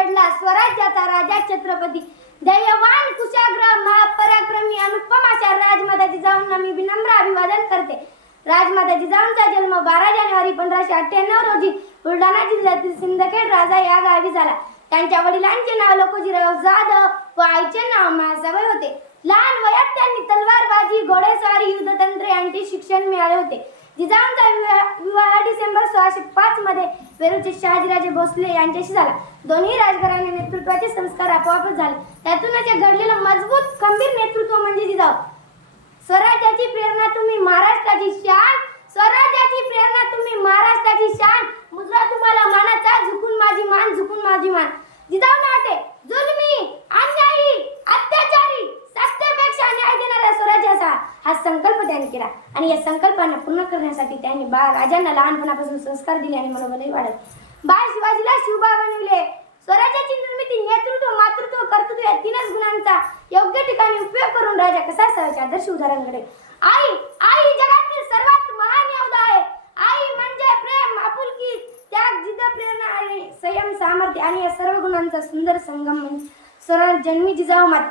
घडला स्वराज्याचा राजा छत्रपती. दैवान कुशाग्र महापराक्रमी अनुपमाच्या राजमाताजी जाऊन आम्ही विनम्र अभिवादन करते. राजमाताजी जिजाऊंचा जन्म बारा जानेवारी पंधराशे अठ्ठ्याण्णव रोजी बुलढाणा जिल्ह्यातील सिंदखेड राजा या गावी झाला. त्यांच्या वडिलांचे नाव लोकोजीराव जाधव व आईचे नाव मासाबाई होते. लहान वयात त्यांनी तलवारबाजी घोडेस्वारी युद्धतंत्र यांचे शिक्षण मिळाले होते. जिजाऊंचा विवाह विवाह डिसेंबर सोळाशे पाच मध्ये वेरूळचे शहाजीराजे भोसले यांच्याशी झाला. दोन्ही राजघराणे नेतृत्वाचे संस्कार आपोआपच झाले. त्यातूनच या घडलेलं मजबूत खंबीर नेतृत्व म्हणजे जिजाऊ. स्वराज्याची प्रेरणा तुम्ही महाराष्ट्राची शान. स्वराज्याची प्रेरणा तुम्ही महाराष्ट्राची शान. मुद्रा तुम्हाला मानाचा झुकून माझी मान झुकून माझी मान. हा संकल्प त्यांनी केला. आणि या संकल्पांना पूर्ण करण्यासाठी त्यांनी बाळ राजांना लहानपणापासून संस्कार दिले आणि मनोबलही वाढवले. बाळ शिवाजीला शिवबा बनविले. स्वराज्याची निर्मिती नेतृत्व मातृत्व कर्तृत्व या तीनच गुणांचा योग्य ठिकाणी उपयोग करून राजा कसा असायचे आदर्श उदाहरण घडेल आई आई जगातील सर्वात महान योद्धा आहे. आई म्हणजे प्रेम आपुलकी त्याग जिद्द प्रेरणा आणि संयम सामर्थ्य आणि या सर्व गुणांचा सुंदर संगम म्हणजे स्वराज जन्मी जिजाऊ मात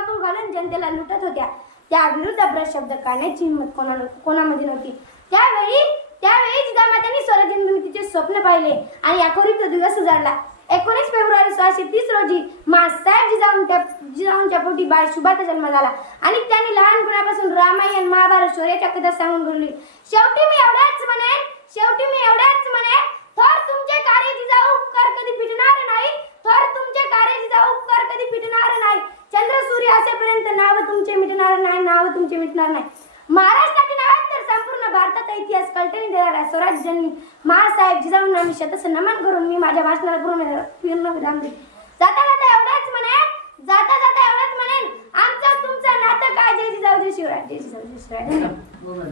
महाराष्ट्रात घालून जनतेला लुटत होत्या. त्या विरुद्ध आपला शब्द काढण्याची हिंमत कोणा कोणामध्ये नव्हती. त्यावेळी त्यावेळी जिजामातांनी स्वराज्य निर्मितीचे स्वप्न पाहिले आणि याकोरी तो दिवस उजाडला एकोणीस फेब्रुवारी सोळाशे तीस रोजी मासाहेब जिजाऊंच्या जिजाऊंच्या पोटी बाळ शुभाचा जन्म झाला आणि त्यांनी लहानपणापासून रामायण महाभारत शौर्याच्या कथा सांगून घडली. शेवटी मी एवढ्याच म्हणेन शेवटी मी एवढ्याच म्हणेन थोर तुमचे कार्य जिजाऊ उपकार कधी फिटणार नाही थोर तुमचे कार्य जिजाऊ उपकार कधी फिटणार नाही चंद्र सूर्य नाव तुमचे मिटणार नाही नाव तुमचे मिटणार नाही. महाराष्ट्राचे नाव तर संपूर्ण भारताचा इतिहास कलटणी देणाऱ्या स्वराज्यांनी महासाहेब जिजाऊंना मी शतस नमन करून मी माझ्या भाषणाला पूर्ण पूर्ण विराम दिली जाता जाता एवढाच म्हणेन जाता जाता एवढाच म्हणेन. आमचं तुमचं नातं काय जय जिजाऊ जय शिवराय जय जिजाऊ जय शिवराय.